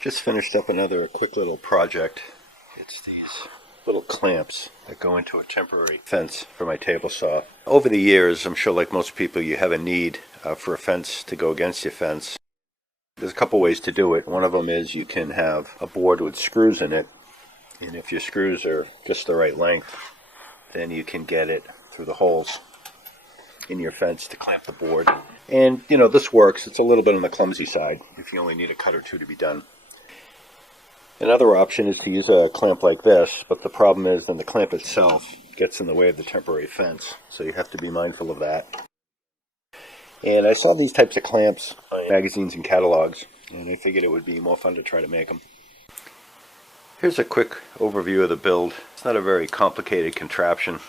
Just finished up another quick little project. It's these little clamps that go into a temporary fence for my table saw. Over the years, I'm sure like most people, you have a need for a fence to go against your fence. There's a couple ways to do it. One of them is you can have a board with screws in it, and if your screws are just the right length, then you can get it through the holes in your fence to clamp the board. And you know, this works. It's a little bit on the clumsy side if you only need a cut or two to be done. Another option is to use a clamp like this, but the problem is then the clamp itself gets in the way of the temporary fence, so you have to be mindful of that. And I saw these types of clamps in magazines and catalogs, and I figured it would be more fun to try to make them. Here's a quick overview of the build. It's not a very complicated contraption.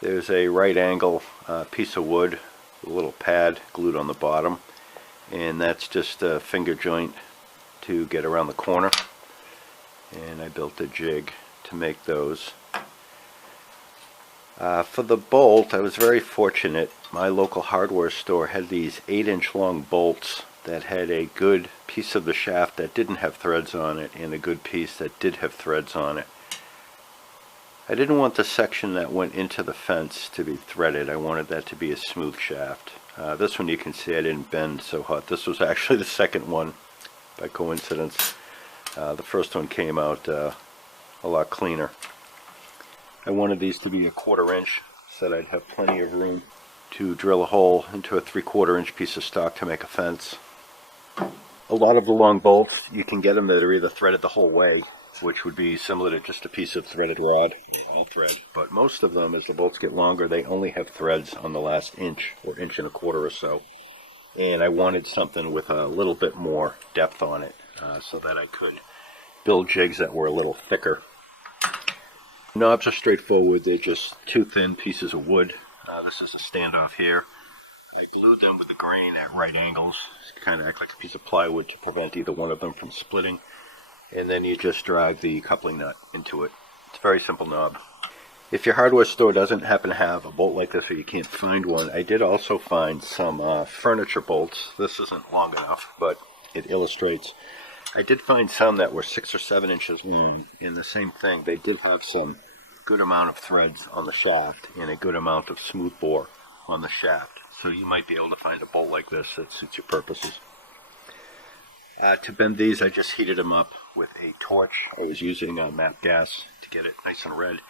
There's a right angle piece of wood with a little pad glued on the bottom, and that's just a finger joint to get around the corner, and I built a jig to make those. For the bolt, I was very fortunate. My local hardware store had these 8-inch long bolts that had a good piece of the shaft that didn't have threads on it and a good piece that did have threads on it. I didn't want the section that went into the fence to be threaded. I wanted that to be a smooth shaft. This one you can see I didn't bend so hot. This was actually the second one by coincidence. The first one came out a lot cleaner. I wanted these to be a 1/4 inch so that I'd have plenty of room to drill a hole into a 3/4 inch piece of stock to make a fence. A lot of the long bolts, you can get them that are either threaded the whole way, which would be similar to just a piece of threaded rod, all thread. But most of them, as the bolts get longer, they only have threads on the last inch or 1.25 inches or so. And I wanted something with a little bit more depth on it so that I could build jigs that were a little thicker. Knobs are straightforward. They're just two thin pieces of wood. This is a standoff here. I glued them with the grain at right angles. It's kind of act like a piece of plywood to prevent either one of them from splitting. And then you just drive the coupling nut into it. It's a very simple knob. If your hardware store doesn't happen to have a bolt like this or you can't find one, I did also find some furniture bolts. This isn't long enough, but it illustrates. I did find some that were 6 or 7 inches long, and the same thing. They did have some good amount of threads on the shaft and a good amount of smooth bore on the shaft. So you might be able to find a bolt like this that suits your purposes. To bend these, I just heated them up with a torch. I was using MAP gas to get it nice and red.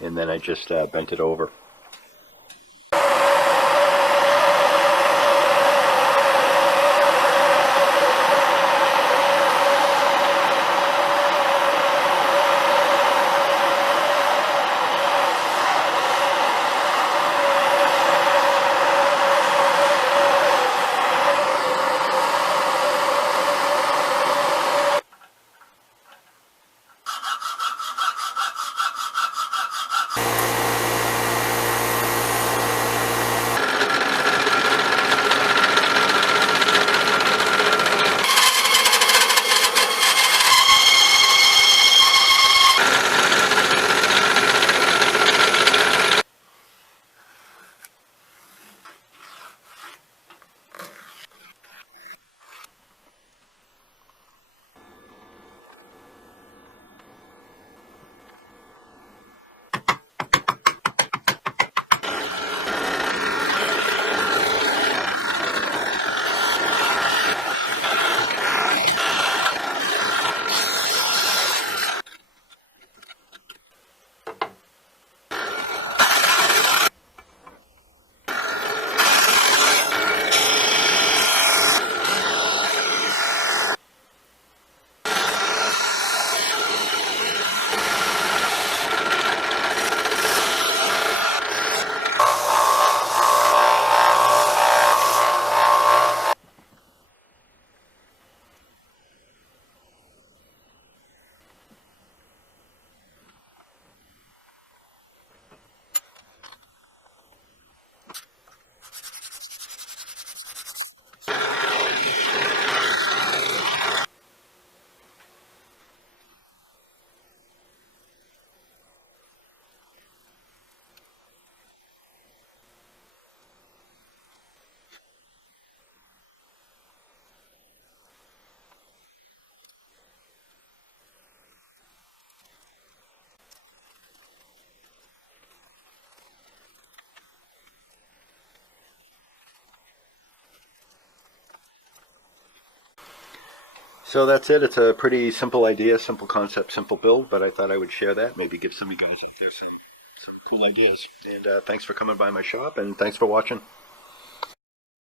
And then I just bent it over. So that's it. It's a pretty simple idea, simple concept, simple build, but I thought I would share that, maybe give some of you guys out there some cool ideas. And thanks for coming by my shop, and thanks for watching.